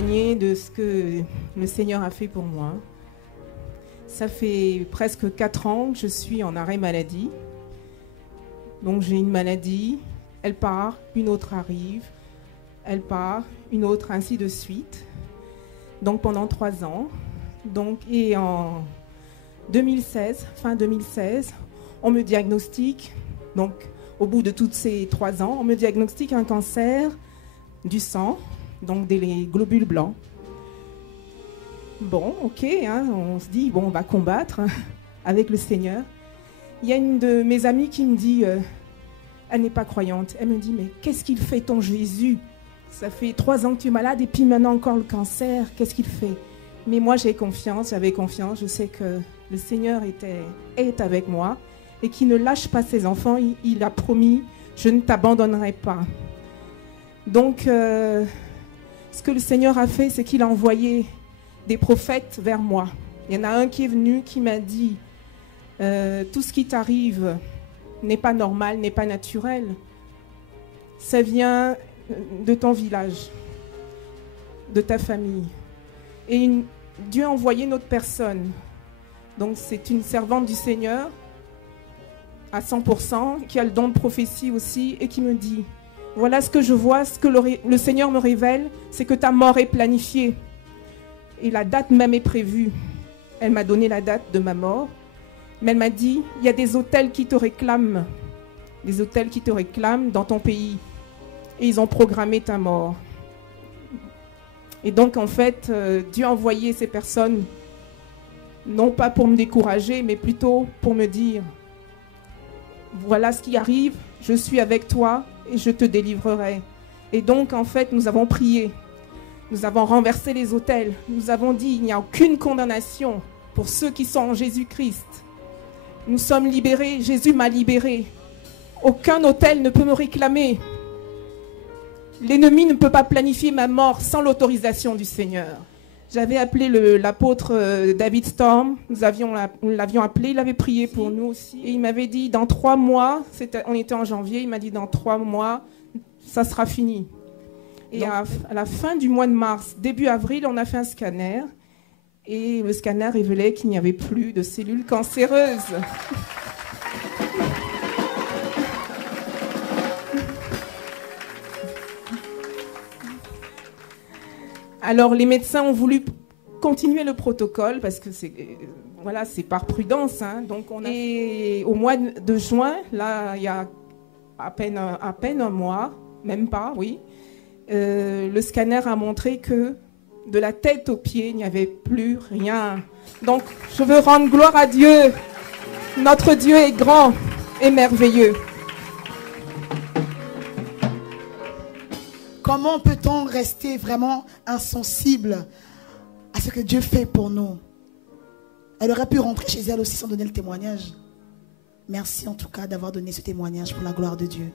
témoigner de ce que le Seigneur a fait pour moi. Ça fait presque 4 ans que je suis en arrêt maladie. Donc j'ai une maladie, elle part, une autre arrive, elle part, une autre, ainsi de suite. Donc pendant 3 ans. Et en 2016, fin 2016, on me diagnostique, donc au bout de toutes ces 3 ans, on me diagnostique un cancer du sang, donc des globules blancs. Bon, ok, on se dit, bon, on va combattre avec le Seigneur. Il y a une de mes amies qui me dit, elle n'est pas croyante, elle me dit, mais qu'est-ce qu'il fait ton Jésus? Ça fait 3 ans que tu es malade et puis maintenant encore le cancer, qu'est-ce qu'il fait? Mais moi j'avais confiance, je sais que le Seigneur est avec moi et qu'il ne lâche pas ses enfants, il a promis, je ne t'abandonnerai pas. Donc, ce que le Seigneur a fait, c'est qu'il a envoyé des prophètes vers moi. Il y en a un qui est venu, qui m'a dit, tout ce qui t'arrive n'est pas normal, n'est pas naturel. Ça vient de ton village, de ta famille. Et Dieu a envoyé une autre personne. Donc c'est une servante du Seigneur, à 100%, qui a le don de prophétie aussi, et qui me dit, voilà ce que je vois, ce que le Seigneur me révèle, c'est que ta mort est planifiée. Et la date même est prévue. Elle m'a donné la date de ma mort. Mais elle m'a dit, il y a des autels qui te réclament. Des autels qui te réclament dans ton pays. Et ils ont programmé ta mort. Et donc, en fait, Dieu a envoyé ces personnes, non pas pour me décourager, mais plutôt pour me dire, voilà ce qui arrive, je suis avec toi et je te délivrerai. Et donc, en fait, nous avons prié. Nous avons renversé les autels. Nous avons dit, il n'y a aucune condamnation pour ceux qui sont en Jésus-Christ. Nous sommes libérés, Jésus m'a libéré. Aucun autel ne peut me réclamer. L'ennemi ne peut pas planifier ma mort sans l'autorisation du Seigneur. J'avais appelé l'apôtre David Storm, nous l'avions appelé, il avait prié pour nous aussi. Et il m'avait dit, dans 3 mois, on était en janvier, il m'a dit, dans 3 mois, ça sera fini. Et à la fin du mois de mars, début avril, on a fait un scanner. Et le scanner révélait qu'il n'y avait plus de cellules cancéreuses. Alors les médecins ont voulu continuer le protocole parce que c'est par prudence. Donc et au mois de juin, là il y a à peine un mois, même pas, oui, le scanner a montré que de la tête aux pieds, il n'y avait plus rien. Donc je veux rendre gloire à Dieu. Notre Dieu est grand et merveilleux. Comment peut-on rester vraiment insensible à ce que Dieu fait pour nous? Elle aurait pu rentrer chez elle aussi sans donner le témoignage. Merci en tout cas d'avoir donné ce témoignage pour la gloire de Dieu.